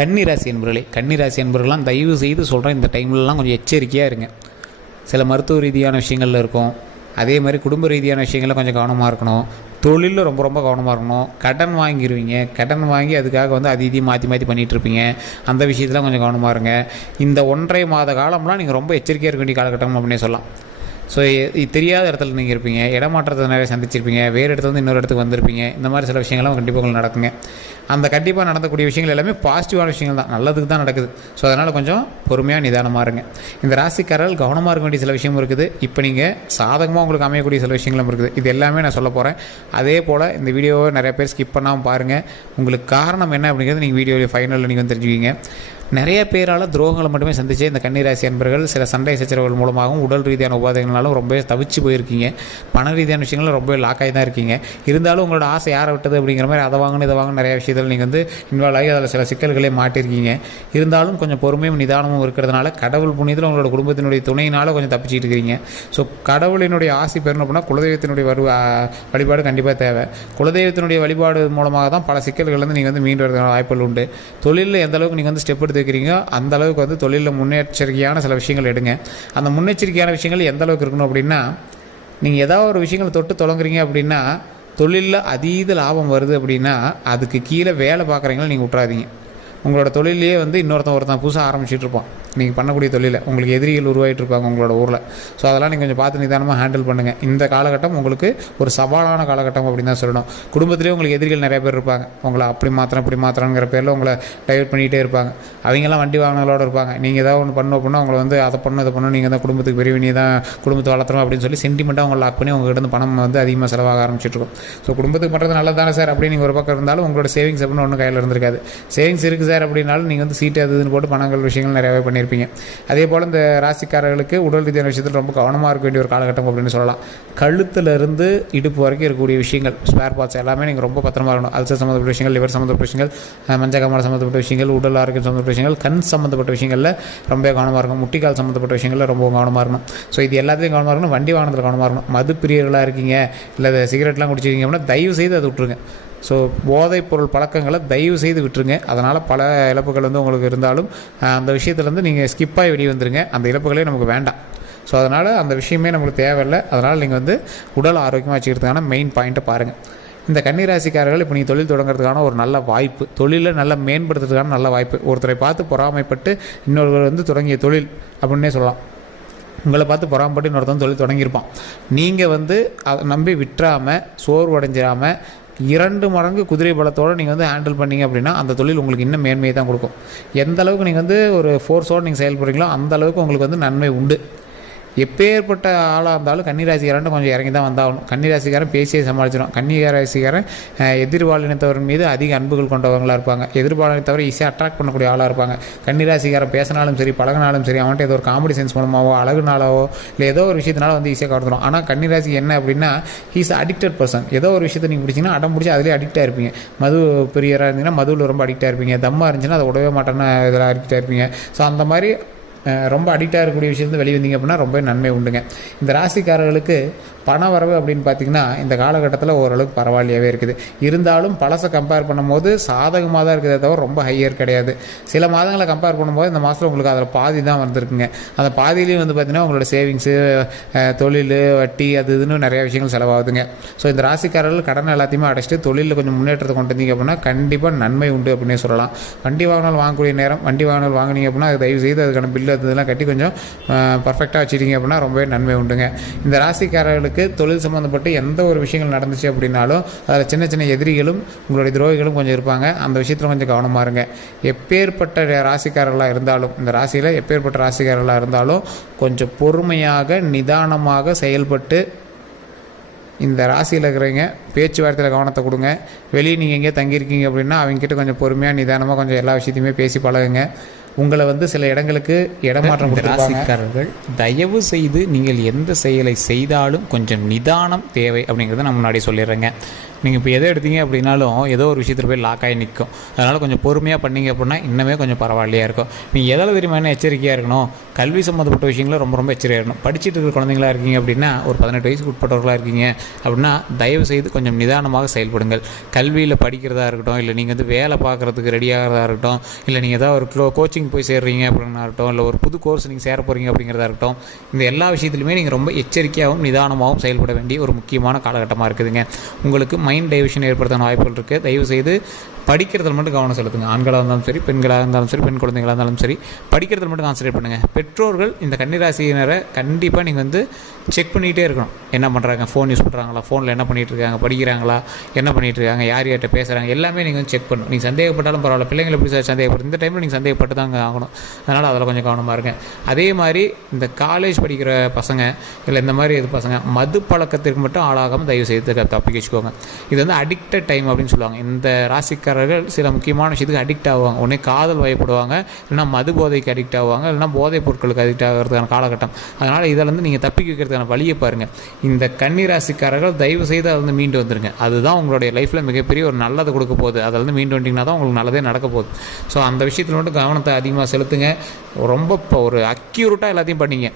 கன்னிராசி என்பவர்களே, கன்னிராசி என்பவர்கள்லாம் தயவு செய்து சொல்கிறேன், இந்த டைம்லலாம் கொஞ்சம் எச்சரிக்கையாக இருங்க. சில மருத்துவ ரீதியான விஷயங்களில் இருக்கும், அதே மாதிரி குடும்ப ரீதியான விஷயங்களில் கொஞ்சம் கவனமாக இருக்கணும். தொழிலில் ரொம்ப ரொம்ப கவனமாக இருக்கணும். கடன் வாங்கிடுவீங்க, கடன் வாங்கி அதுக்காக வந்து அது இதையும் மாற்றி மாற்றி பண்ணிகிட்ருப்பீங்க. அந்த விஷயத்தில் கொஞ்சம் கவனமாக இருங்க. இந்த 1.5 மாத காலம்லாம் நீங்கள் ரொம்ப எச்சரிக்கையாக இருக்க வேண்டிய காலகட்டம் அப்படின்னே சொல்லலாம். ஸோ தெரியாத இடத்துல நீங்கள் இருப்பீங்க, இடமாற்றத்தை நிறைய சந்திச்சிருப்பீங்க, வேறு இடத்துல வந்து இன்னொரு இடத்துக்கு வந்திருப்பீங்க. இந்த மாதிரி சில விஷயங்கள்லாம் கண்டிப்பாக உங்களுக்கு நடக்குங்க. அந்த கண்டிப்பாக நடக்கக்கூடிய விஷயங்கள் எல்லாமே பாசிட்டிவான விஷயங்கள் தான், நல்லதுக்கு தான் நடக்குது. ஸோ அதனால் கொஞ்சம் பொறுமையாக நிதானமாக இருங்க. இந்த ராசிக்காரர்கள் கவனமாக இருக்க வேண்டிய சில விஷயமும் இருக்குது. இப்போ நீங்கள் சாதகமாக உங்களுக்கு அமையக்கூடிய சில விஷயங்களும் இருக்குது. இது எல்லாமே நான் சொல்ல போகிறேன். அதே போல் இந்த வீடியோவை நிறைய பேர் ஸ்கிப் பண்ணாமல் பாருங்கள். உங்களுக்கு காரணம் என்ன அப்படிங்கிறது நீங்கள் வீடியோவில் ஃபைனலில் நீங்கள் வந்து தெரிஞ்சுக்கிங்க. நிறைய பேரால் துரோகங்களை மட்டுமே சந்திச்சு இந்த கன்னிராசி அன்பர்கள் சில சண்டை சச்சரவுகள் மூலமாகவும் உடல் ரீதியான உபாதைகள்னாலும் ரொம்ப தவிச்சு போயிருக்கீங்க. பண ரீதியான விஷயங்களும் ரொம்ப லாக்காகி தான் இருக்கீங்க. இருந்தாலும் உங்களோட ஆசை யாரை விட்டது அப்படிங்கிற மாதிரி அதை வாங்கணும் இதை வாங்கணும் நிறைய விஷயத்தில் நீங்கள் வந்து இன்வால்வ் ஆகி அதில் சில சிக்கல்களே மாட்டிருக்கீங்க. இருந்தாலும் கொஞ்சம் பொறுமையும் நிதானமும் இருக்கிறதுனால கடவுள் புண்ணியத்தில் உங்களோட குடும்பத்தினுடைய துணையினால் கொஞ்சம் தப்பிச்சிட்டு இருக்கிறீங்க. ஸோ கடவுளினுடைய ஆசை பெறணும் அப்படின்னா குலதெய்வத்தினுடைய வழிபாடு கண்டிப்பாக தேவை. குலதெய்வத்தினுடைய வழிபாடு மூலமாக தான் பல சிக்கல்கள்லேருந்து நீங்கள் வந்து மீண்டு வரதுக்கான வாய்ப்புகள் உண்டு. தொழிலில் எந்த அளவுக்கு நீங்கள் வந்து ஸ்டெப் எடுத்து வைக்கிறீங்க அந்த அளவுக்கு வந்து தொழிலில் முன்னெச்சரிக்கையான சில விஷயங்கள் எடுங்க. அந்த முன்னெச்சரிக்கையான விஷயங்கள் எந்த அளவுக்கு இருக்கணும் அப்படின்னா, நீங்கள் ஏதாவது ஒரு விஷயங்களை தொட்டு தொடங்குறீங்க அப்படின்னா தொழிலில் அதீத லாபம் வருது அப்படின்னா அதுக்கு கீழே வேலை பார்க்குறீங்களா நீங்கள் விட்றாதீங்க. உங்களோட தொழிலையே வந்து ஒருத்தன் புதுசாக ஆரம்பிச்சுட்டு இருப்பான். நீங்கள் பண்ணக்கூடிய தொழிலில் உங்களுக்கு எதிரிகள் உருவாகிட்டு இருப்பாங்க உங்களோட ஊரில். ஸோ அதெல்லாம் நீங்கள் கொஞ்சம் பார்த்து நிதானமாக ஹேண்டில் பண்ணுங்கள். இந்த காலகட்டம் உங்களுக்கு ஒரு சவாலான காலகட்டம் அப்படின்னு தான் சொல்லணும். குடும்பத்திலே உங்களுக்கு எதிரிகள் நிறைய பேர் இருப்பாங்க. உங்களை அப்படி மாத்திரம் இப்படி மாத்திரங்கிற பேரில் உங்களை டைவர்ட் பண்ணிகிட்டே இருப்பாங்க. அவங்கெல்லாம் வண்டி வாகனங்களோடு இருப்பாங்க. நீங்கள் ஏதாவது ஒன்று பண்ணணும் அப்படின்னா உங்களை வந்து அதை பண்ணணும் இதை பண்ணணும், நீங்கள் தான் குடும்பத்துக்கு பெரிய நீ தான் குடும்பத்தை வளர்த்துறோம் அப்படின்னு சொல்லி சென்டிமெண்ட்டாக உங்களை லாக் பண்ணி உங்கள்கிட்ட இருந்து பணம் வந்து அதிகமாக செலவாக ஆரம்பிச்சிட்ருக்கும். ஸோ குடும்பத்துக்கு பண்ணுறது நல்லதானே சார் அப்படின்னு நீங்கள் ஒரு பக்கம் இருந்தாலும் உங்களோட சேவிங்ஸ் அப்படின்னு ஒன்றும் கையில் இருந்திருக்காது. சேவிங்ஸ் இருக்குது சார் அப்படின்னாலும் நீங்கள் வந்து சீட்டு அது இதுன்னு போட்டு பணங்கள் விஷயங்கள் நிறையாவே பண்ணியிருப்பீங்க. அதே போல் இந்த ராசிக்காரர்களுக்கு உடல் ரீதியான விஷயத்தில் ரொம்ப கவனமாக இருக்க வேண்டிய ஒரு காலகட்டம் அப்படின்னு சொல்லலாம். கழுத்துலேருந்து இடுப்பு வரைக்கும் இருக்கக்கூடிய விஷயங்கள் ஸ்பேர் பார்ட்ஸ் எல்லாமே நீங்கள் ரொம்ப பத்திரமா இருக்கணும். அல்சர் சம்மந்தப்பட்ட விஷயங்கள், லிவர் சம்மந்தப்பட்ட விஷயங்கள், மஞ்சக்காமலை சம்மந்தப்பட்ட விஷயங்கள், உடல் ஆரோக்கியம் சம்மந்தப்பட்ட விஷயங்கள், கண் சம்மந்தப்பட்ட விஷயங்களில் ரொம்ப கவனமாக இருக்கணும். முட்டிக்கால் சம்மந்தப்பட்ட விஷயங்களில் ரொம்ப கவனமாக இருக்கணும். ஸோ இது எல்லாத்தையும் கவனமாக இருக்கணும். வண்டி வாகனத்தில் கவனமாக இருக்கணும். மது பிரியர்களாக இருக்கீங்க இல்லை சிகரெட்லாம் குடிச்சிருக்கீங்க அப்படின்னா தயவு செய்து அதை விட்டுருங்க. ஸோ போதைப் பொருள் பழக்கங்களை தயவு செய்து விட்டுருங்க. அதனால் பல இழப்புகள் வந்து உங்களுக்கு இருந்தாலும் அந்த விஷயத்துலேருந்து நீங்கள் ஸ்கிப்பாகி வெளியே வந்துடுங்க. அந்த இழப்புகளே நமக்கு வேண்டாம். ஸோ அதனால் அந்த விஷயமே நம்மளுக்கு தேவையில்லை. அதனால் நீங்கள் வந்து உடல் ஆரோக்கியமாக வச்சுக்கிறதுக்கான மெயின் பாயிண்ட்டை பாருங்கள். இந்த கன்னிராசிக்காரர்கள் இப்போ நீங்கள் தொழில் தொடங்குறதுக்கான ஒரு நல்ல வாய்ப்பு, தொழிலை நல்லா மேம்படுத்துறதுக்கான நல்ல வாய்ப்பு. ஒருத்தரை பார்த்து பொறாமைப்பட்டு இன்னொருவர் வந்து தொடங்கிய தொழில் அப்படின்னே சொல்லலாம். உங்களை பார்த்து பொறாமப்பட்டு இன்னொருத்தன் தொழில் தொடங்கியிருப்பான். நீங்கள் வந்து அதை நம்பி விட்டுறாமல் சோர்வடைஞ்சிடாமல் 2 மடங்கு குதிரை பலத்தோடு நீங்கள் வந்து ஹேண்டில் பண்ணிங்க அப்படின்னா அந்த தொழில் உங்களுக்கு இன்னும் மேன்மையை தான் கொடுக்கும். எந்த அளவுக்கு நீங்கள் வந்து ஒரு ஃபோர்ஸோடு நீங்கள் செயல்படுறீங்களோ அந்த அளவுக்கு உங்களுக்கு வந்து நன்மை உண்டு. எப்பேற்பட்ட ஆளாக இருந்தாலும் கன்னிராசிக்காரன் கொஞ்சம் இறங்கி தான் வந்தாகணும். கன்னிராசிக்காரன் பேசியே சமாளிச்சிடும். கன்னிராசிக்காரன் எதிர்பாலினத்தவர் மீது அதிக அன்புகள் கொண்டவங்களாக இருப்பாங்க. எதிர்பாலினத்தவரை ஈஸியாக அட்ராக்ட் பண்ணக்கூடிய ஆளாக இருப்பாங்க. கன்னிராசிக்காரன் பேசினாலும் சரி பழகினாலும் சரி அவன்கிட்ட ஏதோ ஒரு காமெடி சென்ஸ் மூலமாகவோ அழகுனாலவோ இல்லை ஏதோ ஒரு விஷயத்தினால வந்து ஈஸியாக கவர்ந்துடும். ஆனால் கன்னிராசி என்ன அப்படின்னா ஹீஸ் அடிக்டட் பர்சன். ஏதோ ஒரு விஷயத்தை நீங்கள் பிடிச்சிங்கன்னா அடம் பிடிச்சி அதிலே அடிக்டாக இருப்பீங்க. மது பிரியராக இருந்தீங்கன்னா மதுவில் ரொம்ப அடிக்டாக இருப்பீங்க. தம்மா இருந்துச்சுன்னா அதை உடவே மாட்டேன்னு இதில் அடிக்டாக இருப்பீங்க. ஸோ அந்த மாதிரி ரொம்ப அடிக்டாக இருக்கக்கூடிய விஷயத்து வெளியே வந்தீங்க அப்படின்னா ரொம்ப நன்மை உண்டுங்க. இந்த ராசிக்காரர்களுக்கு பண வரவு அப்படின்னு பார்த்திங்கன்னா இந்த காலகட்டத்தில் ஓரளவுக்கு பரவாயில்லையாகவே இருக்குது. இருந்தாலும் பழசை கம்பேர் பண்ணும்போது சாதகமாக தான் இருக்குதே தவிர ரொம்ப ஹையர் கிடையாது. சில மாதங்களை கம்பேர் பண்ணும்போது இந்த மாதத்தில் உங்களுக்கு அதில் பாதி தான் வந்திருக்குங்க. அந்த பாதியிலையும் வந்து பார்த்திங்கன்னா உங்களோட சேவிங்ஸு, தொழில், வட்டி அது இதுன்னு நிறையா விஷயங்கள் செலவாகுதுங்க. ஸோ இந்த ராசிக்காரர்கள் கடன் எல்லாத்தையுமே அடைச்சிட்டு தொழிலில் கொஞ்சம் முன்னேற்றத்தை கொண்டு வந்தீங்க அப்படின்னா கண்டிப்பாக நன்மை உண்டு அப்படின்னே சொல்லலாம். வண்டி வாகனம் வாங்கக்கூடிய நேரம் வண்டி வாகனம் வாங்கினீங்க அப்படின்னா அது தயவு செய்து அதுக்கான பில்லு அதெல்லாம் கட்டி கொஞ்சம் பர்ஃபெக்டாக வச்சுட்டீங்க அப்படின்னா ரொம்பவே நன்மை உண்டுங்க. இந்த ராசிக்காரர்களுக்கு தொழில் சம்மந்தப்பட்டு எந்த ஒரு விஷயங்கள் நடந்துச்சு அப்படின்னாலும் அதில் சின்ன சின்ன எதிரிகளும் உங்களுடைய துரோகிகளும் கொஞ்சம் இருப்பாங்க. அந்த விஷயத்தில் கொஞ்சம் கவனமாக இருங்க. எப்பேற்பட்ட ராசிக்காரர்களாக இருந்தாலும் இந்த ராசியில் எப்பேற்பட்ட ராசிக்காரர்களாக இருந்தாலும் கொஞ்சம் பொறுமையாக நிதானமாக செயல்பட்டு இந்த ராசியில் இருக்கிறவங்க பேச்சுவார்த்தையில் கவனத்தை கொடுங்க. வெளியே நீங்கள் எங்கேயே தங்கியிருக்கீங்க அப்படின்னா அவங்ககிட்ட கொஞ்சம் பொறுமையாக நிதானமாக கொஞ்சம் எல்லா விஷயத்தையுமே பேசி பழகுங்க. உங்களை வந்து சில இடங்களுக்கு இடமாற்றம் ராசிக்காரர்கள் தயவு செய்து நீங்கள் எந்த செயலை செய்தாலும் கொஞ்சம் நிதானம் தேவை அப்படிங்கிறத நான் முன்னாடி சொல்லிடுறேங்க. நீங்கள் இப்போ எதை எடுத்தீங்க அப்படின்னாலும் ஏதோ ஒரு விஷயத்தில் போய் லாக் ஆகி நிற்கும். அதனால் கொஞ்சம் பொறுமையாக பண்ணிங்க அப்படின்னா இன்னுமே கொஞ்சம் பரவாயில்லையாக இருக்கும். நீங்கள் எதில் தெரியுமா என்ன எச்சரிக்கையாக இருக்கணும், கல்வி சம்மந்தப்பட்ட விஷயங்கள ரொம்ப ரொம்ப எச்சரிக்கையாக இருக்கணும். படிச்சுட்டு இருக்கிற குழந்தைங்களா இருக்கீங்க அப்படின்னா, ஒரு 18 வயசுக்கு உட்பட்டவர்களாக இருக்கீங்க அப்படின்னா தயவு செய்து கொஞ்சம் நிதானமாக செயல்படுங்கள். கல்வியில் படிக்கிறதா இருக்கட்டும், இல்லை நீங்கள் வந்து வேலை பார்க்குறதுக்கு ரெடி ஆகிறதா இருக்கட்டும், இல்லை நீங்கள் ஏதாவது ஒரு கோச்சிங் போய் சேர்றீங்க அப்படின்னா இருக்கட்டும், இல்லை ஒரு புது கோர்ஸ் நீங்கள் சேர போகிறீங்க அப்படிங்கிறதா இருக்கட்டும், இந்த எல்லா விஷயத்துலையுமே நீங்கள் ரொம்ப எச்சரிக்கையாகவும் நிதானமாகவும் செயல்பட வேண்டிய ஒரு முக்கியமான காலகட்டமாக இருக்குதுங்க. உங்களுக்கு மைண்ட் டைவர்ஷன் ஏற்படுத்தான வாய்ப்புகள் இருக்குது. தயவுசெய்து படிக்கிறதுல மட்டும் கவனம் செலுத்துங்க. ஆண்களாக இருந்தாலும் சரி, பெண்களாக இருந்தாலும் சரி, பெண் குழந்தைகளாக இருந்தாலும் சரி, படிக்கிறதுல மட்டும் கான்சன்ட்ரேட் பண்ணுங்கள். பெற்றோர்கள் இந்த கன்னிராசியினரை கண்டிப்பாக நீங்கள் வந்து செக் பண்ணிகிட்டே இருக்கணும். என்ன பண்ணுறாங்க, ஃபோன் யூஸ் பண்ணுறாங்களா, ஃபோனில் என்ன பண்ணிகிட்டு இருக்காங்க, படிக்கிறாங்களா, என்ன பண்ணிகிட்டு இருக்காங்க, யார் யார்கிட்ட பேசுகிறாங்க, எல்லாமே நீங்கள் வந்து செக் பண்ணணும். நீங்கள் சந்தேகப்பட்டாலும் பரவாயில்ல, பிள்ளைங்களை எப்படி சார் சந்தேகப்படும், இந்த டைமில் நீங்கள் சந்தேகப்பட்டு தாங்க ஆகணும். அதனால் அதில் கொஞ்சம் கவனமாக இருங்க. அதே மாதிரி இந்த காலேஜ் படிக்கிற பசங்க, இல்லை இந்த மாதிரி இது பசங்க மது பழக்கத்திற்கு மட்டும் ஆளாகாமல் தயவு செய்து தப்பிக்க வச்சுக்கோங்க. இது வந்து அடிக்டட் டைம் அப்படின்னு சொல்லுவாங்க. இந்த ராசிக்காரர்கள் சில முக்கியமான விஷயத்துக்கு அடிக்ட் ஆகுவாங்க. ஒன்றே காதல் வயப்படுவாங்க, இல்லைனா மது போதைக்கு அடிக்ட் ஆகுவாங்க, இல்லைனா போதைப் பொருட்களுக்கு அடிக்ட் ஆகிறதுக்கான காலகட்டம். அதனால் இதிலேருந்து நீங்கள் தப்பிக்க வைக்கிறதுக்கான வழியை பாருங்கள். இந்த கன்னிராசிக்காரர்கள் தயவு செய்து அதை வந்து மீண்டு வந்துருங்க. அதுதான் உங்களுடைய லைஃப்பில் மிகப்பெரிய ஒரு நல்லது கொடுக்க போகுது. அதில் வந்து மீண்டு வந்துட்டிங்கன்னா தான் உங்களுக்கு நல்லதே நடக்க போகுது. ஸோ அந்த விஷயத்தில் மட்டும் கவனத்தை அதிகமாக செலுத்துங்க. ரொம்ப ஒரு அக்யூரேட்டாக எல்லாத்தையும் பண்ணிங்க.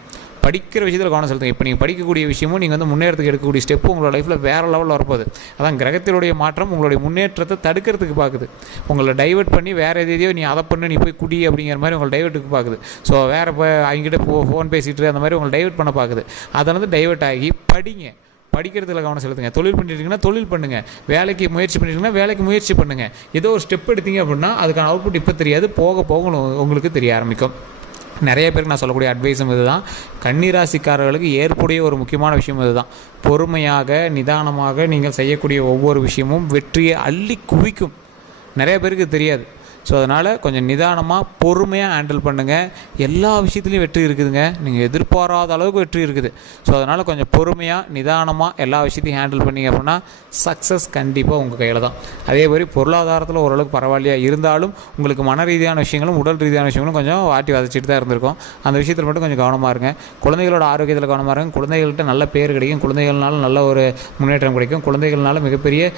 படிக்கிற விஷயத்தில் கவனம் செலுத்துங்க. இப்போ நீங்கள் படிக்கக்கூடிய விஷயமும் நீங்கள் வந்து முன்னேறத்துக்கு எடுக்கக்கூடிய ஸ்டெப்பு உங்களோட லைஃப்பில் வேறு லெவலில் வரப்போகுது. அதான் கிரகத்தினுடைய மாற்றம் உங்களுடைய முன்னேற்றத்தை தடுக்கிறதுக்கு பார்க்குது. உங்களை டைவெர்ட் பண்ணி வேறு எதையோ நீ அதை பண்ணு, நீ போய் குடி அப்படிங்கிற மாதிரி உங்களை டைவெர்ட்டுக்கு பார்க்குது. ஸோ வேறு இப்போ அவங்ககிட்ட ஃபோன் பேசிகிட்டு அந்த மாதிரி உங்களை டைவெர்ட் பண்ண பார்க்குது. அதை வந்து டைவெர்ட் ஆகி படிங்க. படிக்கிறதுல கவனம் செலுத்துங்க. தொழில் பண்ணிட்டீங்கன்னா தொழில் பண்ணுங்கள். வேலைக்கு முயற்சி பண்ணிட்டீங்கன்னா வேலைக்கு முயற்சி பண்ணுங்கள். ஏதோ ஒரு ஸ்டெப் எடுத்தீங்க அப்படின்னா அதுக்கான அவுட்புட் இப்போ தெரியாது, போக போக உங்களுக்கு தெரிய ஆரம்பிக்கும். நிறைய பேருக்கு நான் சொல்லக்கூடிய அட்வைஸும் இதுதான். கன்னிராசிக்காரர்களுக்கு ஏற்புடைய ஒரு முக்கியமான விஷயம் இதுதான். பொறுமையாக நிதானமாக நீங்கள் செய்யக்கூடிய ஒவ்வொரு விஷயமும் வெற்றியை அள்ளி குவிக்கும். நிறைய பேருக்கு தெரியாது. ஸோ அதனால் கொஞ்சம் நிதானமாக பொறுமையாக ஹேண்டில் பண்ணுங்கள். எல்லா விஷயத்துலையும் வெற்றி இருக்குதுங்க. நீங்கள் எதிர்பாராத அளவுக்கு வெற்றி இருக்குது. ஸோ அதனால் கொஞ்சம் பொறுமையாக நிதானமாக எல்லா விஷயத்தையும் ஹேண்டில் பண்ணிங்க அப்படின்னா சக்ஸஸ் கண்டிப்பாக உங்கள் கையில் தான். அதே மாதிரி பொருளாதாரத்தில் ஓரளவுக்கு பரவாயில்லையா இருந்தாலும் உங்களுக்கு மன ரீதியான விஷயங்களும் உடல் ரீதியான விஷயங்களும் கொஞ்சம் வாட்டி வதச்சிட்டு தான் இருந்திருக்கும். அந்த விஷயத்தில் மட்டும் கொஞ்சம் கவனமாக இருங்க. குழந்தைகளோட ஆரோக்கியத்தில் கவனமாக இருங்க. குழந்தைகள்கிட்ட நல்ல பேர் கிடைக்கும். குழந்தைகள்னால நல்ல ஒரு முன்னேற்றம் கிடைக்கும். குழந்தைகள்னால மிகப்பெரிய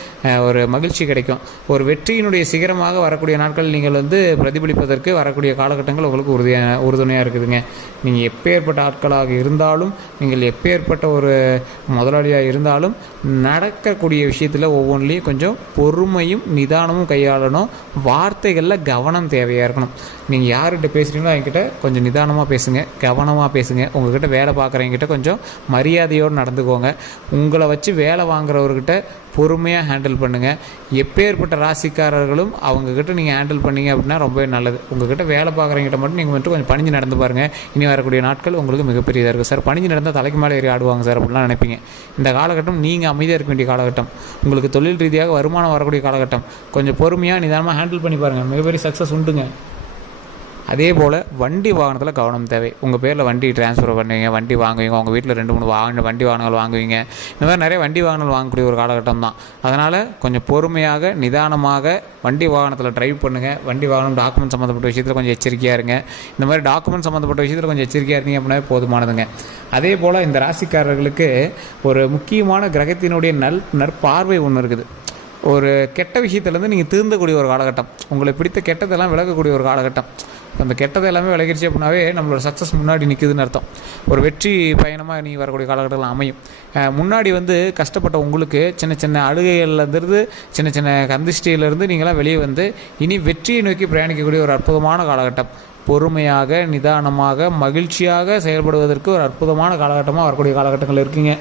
ஒரு மகிழ்ச்சி கிடைக்கும். ஒரு வெற்றியினுடைய சிகரமாக வரக்கூடிய நாட்கள் நீங்கள் வந்து பிரதிபலிப்பதற்கு வரக்கூடிய காலகட்டங்கள் உங்களுக்கு உறுதுணையாக இருக்குதுங்க. நீங்கள் எப்பேற்பட்ட ஆட்களாக இருந்தாலும், நீங்கள் எப்பேற்பட்ட ஒரு முதலாளியாக இருந்தாலும், நடக்கக்கூடிய விஷயத்தில் ஒவ்வொன்றிலையும் கொஞ்சம் பொறுமையும் நிதானமும் கையாளணும். வார்த்தைகளில் கவனம் தேவையாக இருக்கணும். நீங்கள் யார்கிட்ட பேசுகிறீங்களோ அவங்ககிட்ட கொஞ்சம் நிதானமாக பேசுங்க, கவனமாக பேசுங்க. உங்கள்கிட்ட வேலை பார்க்குறவங்ககிட்ட கொஞ்சம் மரியாதையோடு நடந்துக்கோங்க. உங்களை வச்சு வேலை வாங்குறவர்கிட்ட பொறுமையாக ஹேண்டில் பண்ணுங்கள். எப்பேற்பட்ட ராசிக்காரர்களும் அவங்கக்கிட்ட நீங்கள் ஹேண்டில் பண்ணிங்க அப்படின்னா ரொம்பவே நல்லது. உங்கள்கிட்ட வேலை பார்க்குறவங்ககிட்ட மட்டும் நீங்கள் மட்டும் கொஞ்சம் பணிஞ்சு நடந்து பாருங்கள். இனி வரக்கூடிய நாட்கள் உங்களுக்கு மிகப்பெரியதாக இருக்குது. சார் பணிஞ்சு நடந்தால் தலைக்கு மேலே ஏறி ஆடுவாங்க சார் அப்படிலாம் நினைப்பீங்க. இந்த காலகட்டம் நீங்கள் அமைதியாக இருக்க வேண்டிய காலகட்டம். உங்களுக்கு தொழில் ரீதியாக வருமானம் வரக்கூடிய காலகட்டம். கொஞ்சம் பொறுமையாக நிதானமாக ஹேண்டில் பண்ணி பாருங்கள். மிகப்பெரிய சக்ஸஸ் உண்டுங்க. அதே போல் வண்டி வாகனத்தில் கவனம் தேவை. உங்கள் பேரில் வண்டி ட்ரான்ஸ்ஃபர் பண்ணுவீங்க, வண்டி வாங்குவீங்க, உங்கள் வீட்டில் 2-3 வண்டி வாகனங்கள் வாங்குவீங்க. இந்த மாதிரி நிறைய வண்டி வாகனங்கள் வாங்கக்கூடிய ஒரு காலகட்டம் தான். அதனால் கொஞ்சம் பொறுமையாக நிதானமாக வண்டி வாகனத்தில் ட்ரைவ் பண்ணுங்கள். வண்டி வாகனம் டாக்குமெண்ட் சம்மந்தப்பட்ட விஷயத்தில் கொஞ்சம் எச்சரிக்கையாக இருங்க. இந்த மாதிரி டாக்குமெண்ட் சம்மந்தப்பட்ட விஷயத்தில் கொஞ்சம் எச்சரிக்கையாக இருந்தீங்க அப்படின்னா போதுமானதுங்க. அதே போல் இந்த ராசிக்காரர்களுக்கு ஒரு முக்கியமான கிரகத்தினுடைய நற்பார்வை ஒன்று இருக்குது. ஒரு கெட்ட விஷயத்துலேருந்து நீங்கள் திருந்தக்கூடிய ஒரு காலகட்டம். உங்களை பிடித்த கெட்டதெல்லாம் விலகக்கூடிய ஒரு காலகட்டம். அந்த கெட்டதை எல்லாமே விலகிடுச்சு அப்படின்னாவே நம்மளோட சக்ஸஸ் முன்னாடி நிற்குதுன்னு அர்த்தம். ஒரு வெற்றி பயணமாக நீ வரக்கூடிய காலகட்டத்தில் அமையும். முன்னாடி வந்து கஷ்டப்பட்ட உங்களுக்கு சின்ன சின்ன அழுகைகள்லேருந்து, சின்ன சின்ன கந்திஷ்டியிலேருந்து நீங்களாம் வெளியே வந்து இனி வெற்றியை நோக்கி பிரயாணிக்கக்கூடிய ஒரு அற்புதமான காலகட்டம். பொறுமையாக நிதானமாக மகிழ்ச்சியாக செயல்படுவதற்கு ஒரு அற்புதமான காலகட்டமாக வரக்கூடிய காலகட்டங்கள் இருக்குங்க.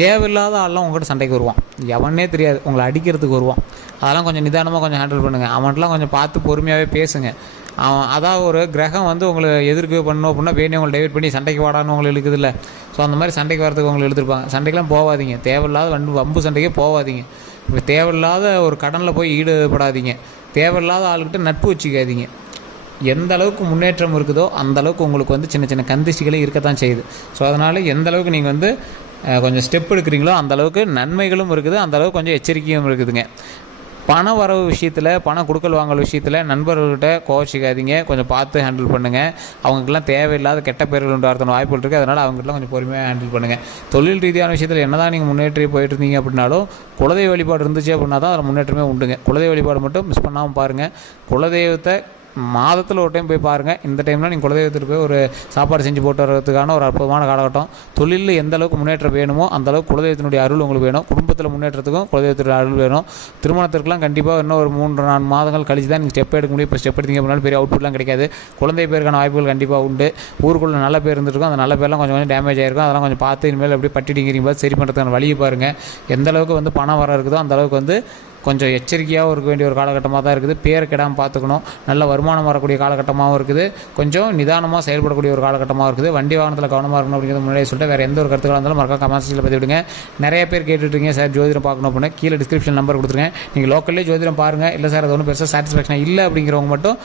தேவையில்லாத ஆள்லாம் உங்கள்கிட்ட சண்டைக்கு வருவான். எவனே தெரியாது, உங்களை அடிக்கிறதுக்கு வருவான். அதெல்லாம் கொஞ்சம் நிதானமாக கொஞ்சம் ஹேண்டில் பண்ணுங்கள். அவன்கிட்டலாம் கொஞ்சம் பார்த்து பொறுமையாகவே பேசுங்க. அவன் அதான் ஒரு கிரகம் வந்து உங்களை எதிர்க்கு பண்ணணும் அப்படின்னா வேணும் உங்களை டைவெர்ட் பண்ணி சண்டைக்கு வாடான்னு உங்களை இழுக்குது இல்லை. ஸோ அந்த மாதிரி சண்டைக்கு வரதுக்கு உங்களை எழுதிருப்பாங்க. சண்டைக்கெலாம் போகாதீங்க. தேவையில்லாத வம்பு சண்டைக்கே போகாதீங்க. இப்போ தேவையில்லாத ஒரு கடனில் போய் ஈடுபடாதீங்க. தேவையில்லாத ஆளுக்கிட்ட நட்பு வச்சுக்காதீங்க. எந்த அளவுக்கு முன்னேற்றம் இருக்குதோ அந்த அளவுக்கு உங்களுக்கு வந்து சின்ன சின்ன கந்திஷ்டிகளே இருக்கத்தான் செய்யுது. ஸோ அதனால் எந்த அளவுக்கு நீங்கள் வந்து கொஞ்சம் ஸ்டெப் எடுக்கிறீங்களோ அந்தளவுக்கு நன்மைகளும் இருக்குது, அந்தளவுக்கு கொஞ்சம் எச்சரிக்கையும் இருக்குதுங்க. பண வரவு விஷயத்தில், பண கொடுக்கல் வாங்கல் விஷயத்தில் நண்பர்கள்கிட்ட கோச்சிக்காதீங்க, கொஞ்சம் பார்த்து ஹேண்டில் பண்ணுங்கள். அவங்களுக்குலாம் தேவையில்லாத கெட்ட பேர்கள் உண்டாகிறதுன வாய்ப்புகள் இருக்குது. அதனால் அவங்ககிட்டலாம் கொஞ்சம் பொறுமையாக ஹேண்டில் பண்ணுங்கள். தொழில் ரீதியான விஷயத்தில் என்ன தான் நீங்கள் முன்னேற்றி போயிட்டு இருந்தீங்க அப்படின்னாலும், குலதெய்வ வழிபாடு இருந்துச்சு அப்படின்னா தான் அதில் முன்னேற்றமே உண்டுங்க. குலதெய்வ வழிபாடு மட்டும் மிஸ் பண்ணாமல் பாருங்கள். குலதெய்வத்தை மாதத்தில் ஒரு டைம் போய் பாருங்கள். இந்த டைமில் நீங்கள் குலதெய்வத்துக்கு போய் ஒரு சாப்பாடு செஞ்சு போட்டு வர்றதுக்கான ஒரு அற்புதமான காலகட்டம். தொழிலில் எந்த அளவுக்கு முன்னேற்றம் வேணுமோ அந்த அளவுக்கு குலதெய்வத்தினுடைய அருள் உங்களுக்கு வேணும். குடும்பத்தில் முன்னேற்றத்துக்கும் குலதெய்வத்தினுடைய அருள் வேணும். திருமணத்திற்கெலாம் கண்டிப்பாக இன்னும் ஒரு 3-4 மாதங்கள் கழிச்சு தான் நீங்கள் ஸ்டெப் எடுக்க முடியும். இப்போ ஸ்டெப் எடுத்தீங்க அப்படின்னாலும் பெரிய அவுட்புட்லாம் கிடைக்காது. குழந்தை பேருக்கான வாய்ப்புகள் கண்டிப்பாக உண்டு. ஊருக்குள்ளே நல்ல பேர் இருந்துருக்கும், அந்த நல்ல பேர்லாம் கொஞ்சம் டேமேஜ் ஆகிருக்கும். அதெல்லாம் கொஞ்சம் பார்த்து இனிமேல் எப்படி பட்டிடிங்கிறீங்க சரி பண்ணுறதுக்கான வழியை பாருங்கள். எந்த அளவுக்கு பணம் வர இருக்குதோ அந்த அளவுக்கு கொஞ்சம் எச்சரிக்கையாகவும் இருக்க வேண்டிய ஒரு காலகட்டமாக தான் இருக்குது. பேரை கெடாமல் பார்த்துக்கணும். நல்ல வருமானம் வரக்கூடிய காலகட்டமாகவும் இருக்குது. கொஞ்சம் நிதானமாக செயல்படக்கூடிய ஒரு காலகட்டமாக இருக்குது. வண்டி வாகனத்தில் கவனமாக இருக்கணும் அப்படிங்கிறது முன்னாடியே சொல்லிட்டு வேறு எந்த ஒரு கருத்துக்களாக இருந்தாலும் மறக்காம கமெண்ட் செக்ஷனில் பதிவு விடுங்க. நிறைய பேர் கேட்டுட்ருக்கீங்க சார் ஜோதிடம் பார்க்கணும் அப்படின்னு. கீழே டிஸ்கிரிப்ஷன் நம்பர் கொடுத்துருங்க. நீங்கள் லோக்கல்லே ஜோதிடம் பாருங்கள். இல்லை சார் அது ஒன்றும் பெருசாக சாட்டிஸ்ஃபேக்ஷன் இல்லை அப்படிங்கிறவங்க மட்டும்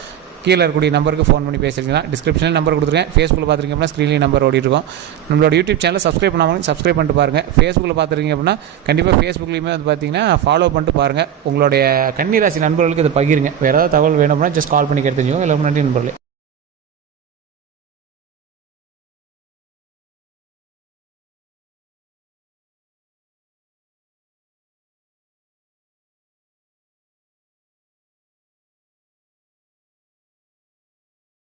கீழே இருக்கக்கூடிய நம்பருக்கு ஃபோன் பண்ணி பேசிக்கலாம். டிஸ்கிரிப்ஷனில் நம்பர் கொடுத்துருக்கேன். ஃபேஸ்புக்கில் பார்த்துருக்கீங்க அப்படின்னா ஸ்க்ரீன்லேயும் நம்பர் ஓடிட்டுருக்கோம். நம்மளோட யூடியூப் சேனல் சப்ஸ்கிரைப் பண்ணாமல் சப்ஸ்கிரைப் பண்ணிட்டு பாருங்கள். ஃபேஸ்புக்கில் பார்த்துருக்கீங்க அப்படின்னா கண்டிப்பாக ஃபேஸ்புக்லேயுமே பார்த்தீங்கன்னா ஃபாலோ பண்ணிட்டு பாருங்கள். உங்களுடைய கன்னிராசி நண்பர்களுக்கு இதை பகிருங்க. வேறு ஏதாவது தகவல் வேணும்னா ஜஸ்ட் கால் பண்ணி கேட்டு தெரிஞ்சுக்கோங்க. எல்லாருக்கும் நன்றி நண்பர்களே.